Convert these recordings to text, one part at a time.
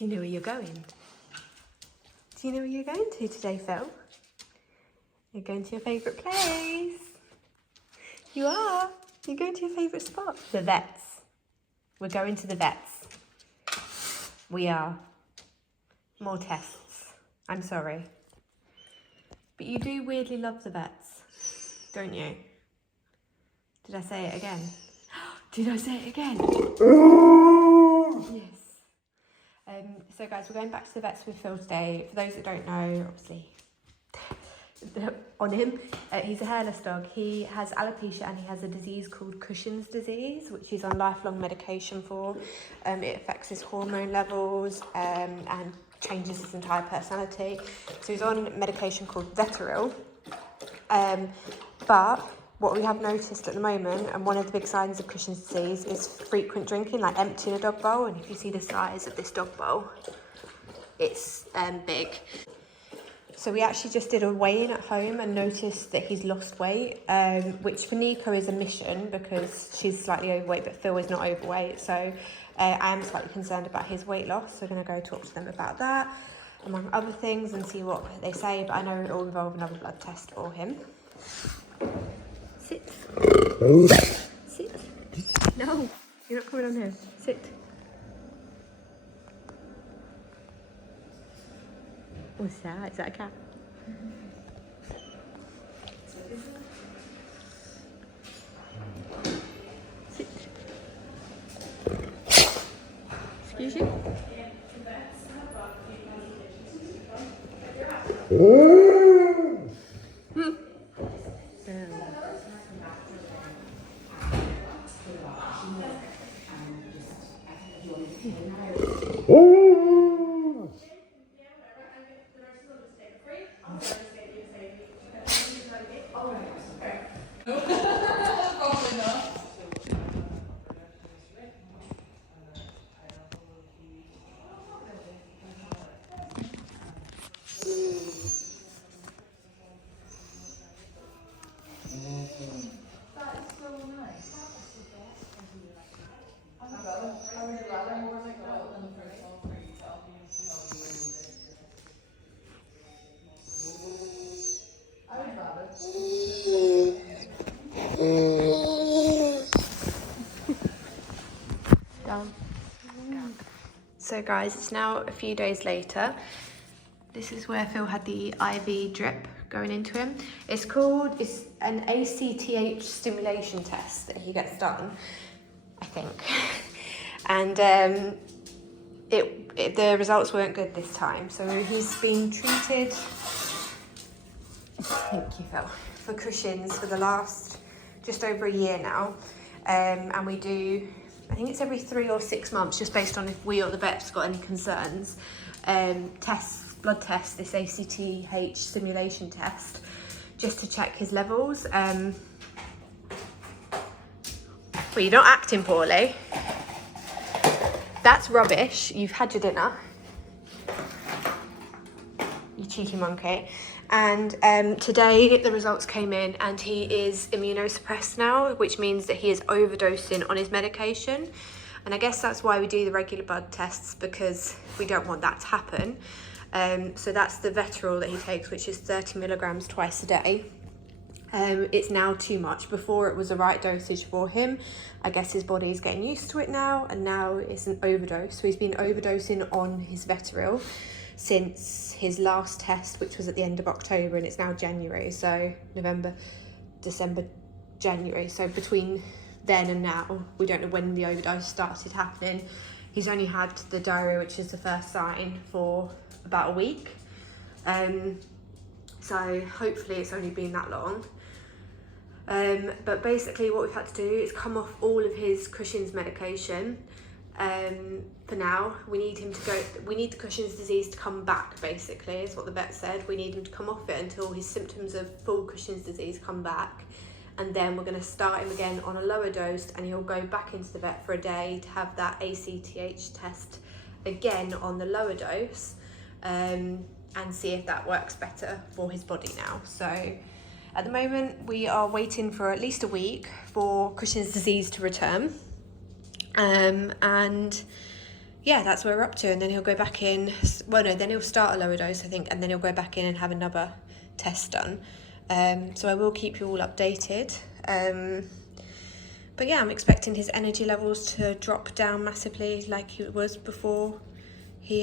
Do you know where you're going? Do you know where you're going to today, Phil? You're going to your favourite place. You are. You're going to your favourite spot. The vets. We're going to the vets. We are. More tests. I'm sorry. But you do weirdly love the vets, don't you? Did I say it again? Did I say it again? Yes. So guys, we're going back to the vets with Phil today. For those that don't know, obviously, on him, he's a hairless dog. He has alopecia and he has a disease called Cushing's disease, which he's on lifelong medication for. It affects his hormone levels and changes his entire personality. So he's on medication called Veteril. But what we have noticed at the moment, and one of the big signs of Cushing's disease, is frequent drinking, like emptying a dog bowl. And if you see the size of this dog bowl, it's big. So we actually just did a weigh-in at home and noticed that he's lost weight, which for Nico is a mission because she's slightly overweight, but Phil is not overweight. So I am slightly concerned about his weight loss. So I'm going to go talk to them about that, among other things, and see what they say. But I know it will involve another blood test for him. Sit. Sit. No, you're not coming on here. Sit. What's that? Is that a cat? Sit. Excuse you? So guys, it's now a few days later. This is where Phil had the IV drip going into him. It's an ACTH stimulation test that he gets done, I think. And the results weren't good this time. So he's been treated, thank you Phil, for Cushing's for the last just over a year now. And we do, I think it's every 3 or 6 months, just based on if we or the vet's got any concerns, blood test, this ACTH stimulation test, just to check his levels. Well, you're not acting poorly. That's rubbish. You've had your dinner. You cheeky monkey. And today the results came in and he is immunosuppressed now, which means that he is overdosing on his medication. And I guess that's why we do the regular blood tests, because we don't want that to happen. So that's the Veteril that he takes, which is 30 milligrams twice a day. It's now too much. Before it was the right dosage for him. I guess his body's getting used to it now, and now it's an overdose. So he's been overdosing on his Veteril since his last test, which was at the end of October, and it's now January. So November, December, January. So between then and now, we don't know when the overdose started happening. He's only had the diarrhea, which is the first sign, for about a week. So hopefully it's only been that long. But basically what we've had to do is come off all of his Cushing's medication. For now, we need the Cushing's disease to come back, basically, is what the vet said. We need him to come off it until his symptoms of full Cushing's disease come back. And then we're going to start him again on a lower dose, and he'll go back into the vet for a day to have that ACTH test again on the lower dose, and see if that works better for his body now. So at the moment, we are waiting for at least a week for Cushing's disease to return. And yeah, that's where we're up to. And then he'll go back in, well no, then he'll start a lower dose I think, and then he'll go back in and have another test done. So I will keep you all updated. But yeah, I'm expecting his energy levels to drop down massively like he was before he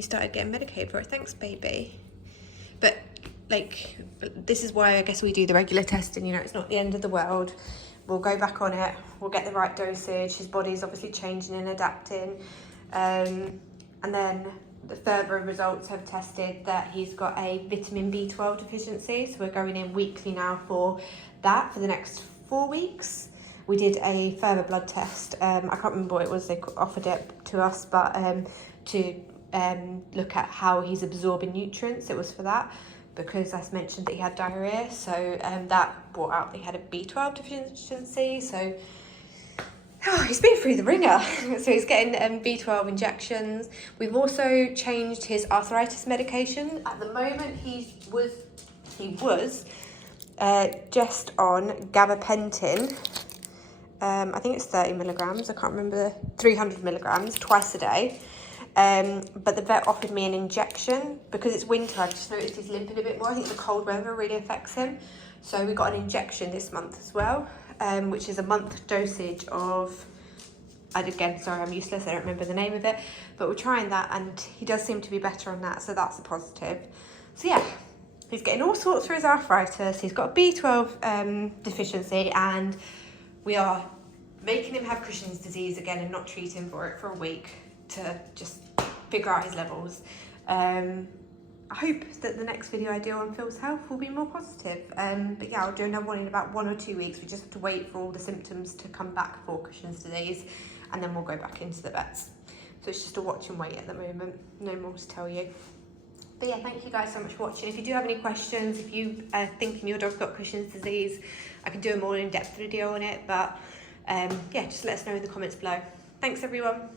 started getting medicated for it. Thanks, baby. But like, this is why I guess we do the regular testing, you know, it's not the end of the world. We'll go back on it, we'll get the right dosage, his body's obviously changing and adapting. And then the further results have tested that he's got a vitamin B12 deficiency, so we're going in weekly now for that for the next 4 weeks. We did a further blood test, I can't remember what it was, they offered it to us, but to look at how he's absorbing nutrients, it was for that, because I mentioned that he had diarrhea, so that brought out that he had a B12 deficiency, so he's been through the ringer. So he's getting B12 injections. We've also changed his arthritis medication. At the moment he was just on gabapentin. I think it's 30 milligrams, I can't remember, 300 milligrams twice a day. But the vet offered me an injection because it's winter. I've just noticed he's limping a bit more. I think the cold weather really affects him. So we got an injection this month as well, which is a month dosage of, again, sorry, I'm useless, I don't remember the name of it, but we're trying that and he does seem to be better on that, so that's a positive. So yeah, he's getting all sorts for his arthritis, he's got a B12 deficiency, and we are making him have Cushing's disease again and not treat him for it for a week to just figure out his levels. I hope that the next video I do on Phil's health will be more positive. But yeah, I'll do another one in about 1 or 2 weeks. We just have to wait for all the symptoms to come back for Cushing's disease, and then we'll go back into the vets. So it's just a watch and wait at the moment. No more to tell you. But yeah, thank you guys so much for watching. If you do have any questions, if you are thinking your dog's got Cushing's disease, I can do a more in-depth video on it. But yeah, just let us know in the comments below. Thanks everyone.